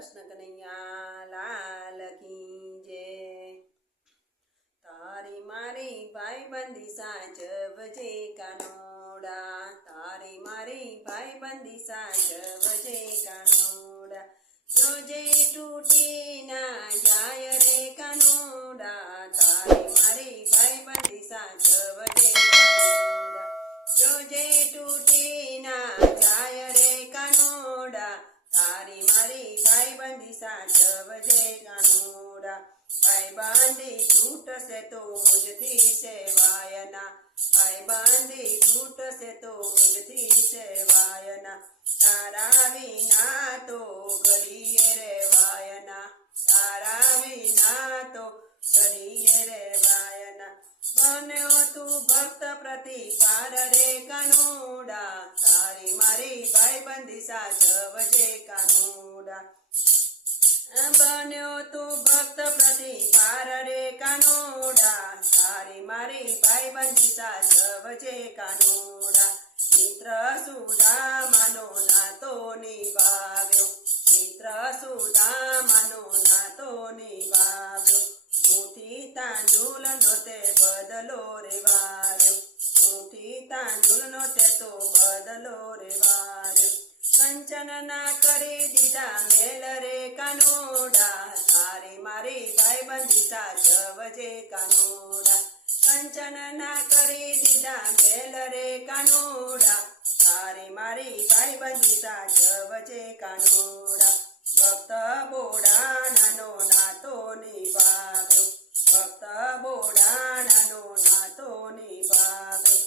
કૃષ્ણ કનૈયા લાલ કી જય। તારી મારી ભાઈબંધી સાચવજે કાનોડા, તારી મારી ભાઈબંધી સાચવજે કાનોડા। જોજે તૂટી ના જાય રે કાનોડા, તારી મારી ભાઈબંધી સાચવજે કાનોડા। જોજે તૂટી ના જાય રે કાનોડા, તારી મારી ભાઈબંધી સાચવજે કાનોડા। ભાઈબંધી તૂટશે તો મુજથી સેવાયના, ભાઈબંધી તૂટશે તો મુજથી સેવાયના। તારા વિના તો ઘડીએ રેવાયના, તારા વિના તો ઘડીએ રેવાયના। બન્યો તું ભક્ત પ્રતિકાર રે કાનોડા, તારી મારી ભાઈબંધી સાચવજે કાનોડા। બન્યો તું ભક્ત પ્રતિકાર રે કાનોડા, તારી મારી ભાઈબંધી સાચવજે કાનોડા। મિત્ર સુદામાનો નાતો નિભાવ્યો, મિત્ર સુદામાનો નાતો નિભાવ્યો। મુઠ્ઠી તાંદૂળનો તે બદલો રેવાર્યો, મુઠ્ઠી તાંદૂળનો તે તો બદલો રેવાર્યો। કંચન ના કરી દીધા મેલ રે કાનોડા, તારી મારી ભાઈબંધી સાચવજે કાનોડા। કંચન ના કરી દીધા મેલ રે કાનોડા, તારી મારી ભાઈબંધી સાચવજે કાનોડા। ભક્ત બોડાણાનો નાતો નિભાવ્યો, ભક્ત બોડાણાનો નાતો નિભાવ્યો।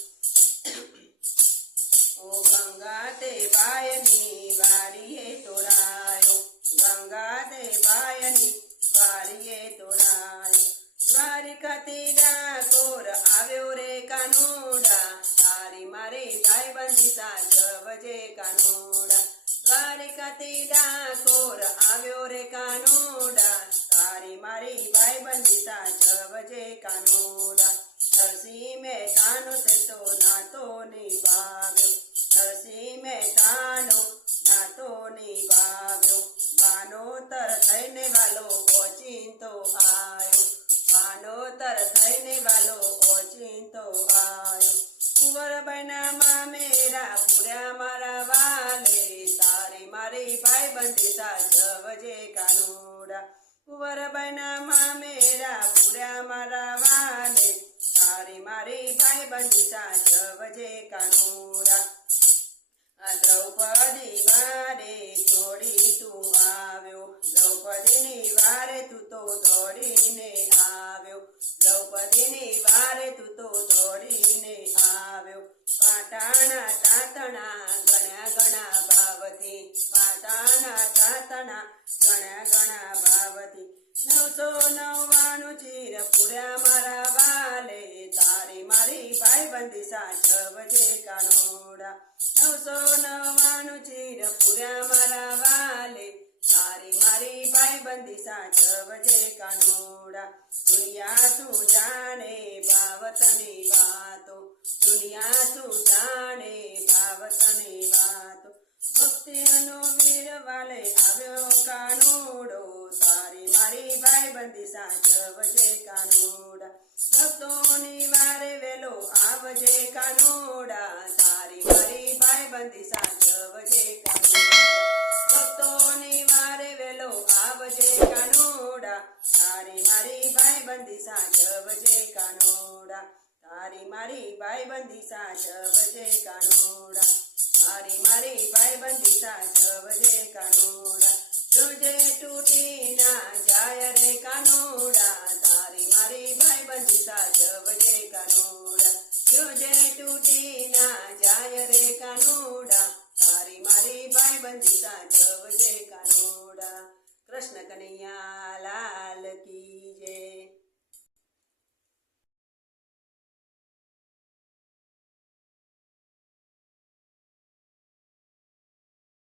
ઓ ગંગા તે બાયની વારીએ તોરાયો, ગંગા તે બાયની વારીએ તોરાયો। દ્વારિકાથી ડાકોર આવ્યો રે કાનોડા, તારી મારી ભાઈબંધી સાચવજે કાનોડા। દ્વારિકાથી ડાકોર આવ્યો રે કાનોડા, તારી મારી ભાઈબંધી સાચવજે કાનોડા। નરસિંહ મહેતાનો તે તો નાતો નિભાવ્યો, નરસિંહ મહેતાનો નાતો નિભાવ્યો। ભાનોતર થઈને વાલો ઓચિંતો આવ્યો, ભાનોતર થઈને વાલો ઓચિંતો આવ્યો। કુંવરબાઈના મામેરા પૂર્યા મારા વાલે, તારી મારી ભાઈબંધી સાચવજે કાનોડા। કુંવરબાઈના મામેરા પૂર્યા મારા વાલે, તારી મારી ભાઈબંધી સાચવજે કાનોડા। આ દ્રૌપદી વારે દોડી તું આવ્યો, દ્રૌપદીની વારે તું તો દોડીને આવ્યો, દ્રૌપદીની વારે તું તો દોડીને આવ્યો। પાટાના તાતણા ગણ્યા ગણા ભાવથી, પાટાના તાતણા ગણ્યા ગણા ભાવથી। 999 ચીર પૂર્યા મારા વાલે, તારી મારી ભાઈબંધી સાચવજે કાનોડા। 999 ચીર પૂર્યા મારા વાલે, તારી મારી ભાઈબંધી સાચવજે કાનોડા। દુનિયા શું જાણે ભાવતની વાતો, દુનિયા શું જાણે ભાવતની વાતો। ભક્તિનો વીર વાલે આવ્યો કાનોડો, તારી મારી ભાઈબંધી સાચવજે કાનોડા। ભક્તોની વારે વેલો આવજે કાનોડા, તારી મારી ભાઈબંધી સાચવજે કાનોડા। ભક્તોની વારે વેલો આવજે કાનોડા, તારી મારી ભાઈબંધી સાચવજે કાનોડા। તારી મારી ભાઈબંધી સાચવજે કાનોડા, તારી મારી ભાઈબંધી સાચવજે કાનોડા। જોજે તૂટી ના જાય રે કાનોડા, તારી મારી ભાઈબંધી સાચવજે કાનોડા। જોજે તૂટી ના જાય રે કાનોડા, તારી મારી ભાઈબંધી સાચવજે કાનોડા।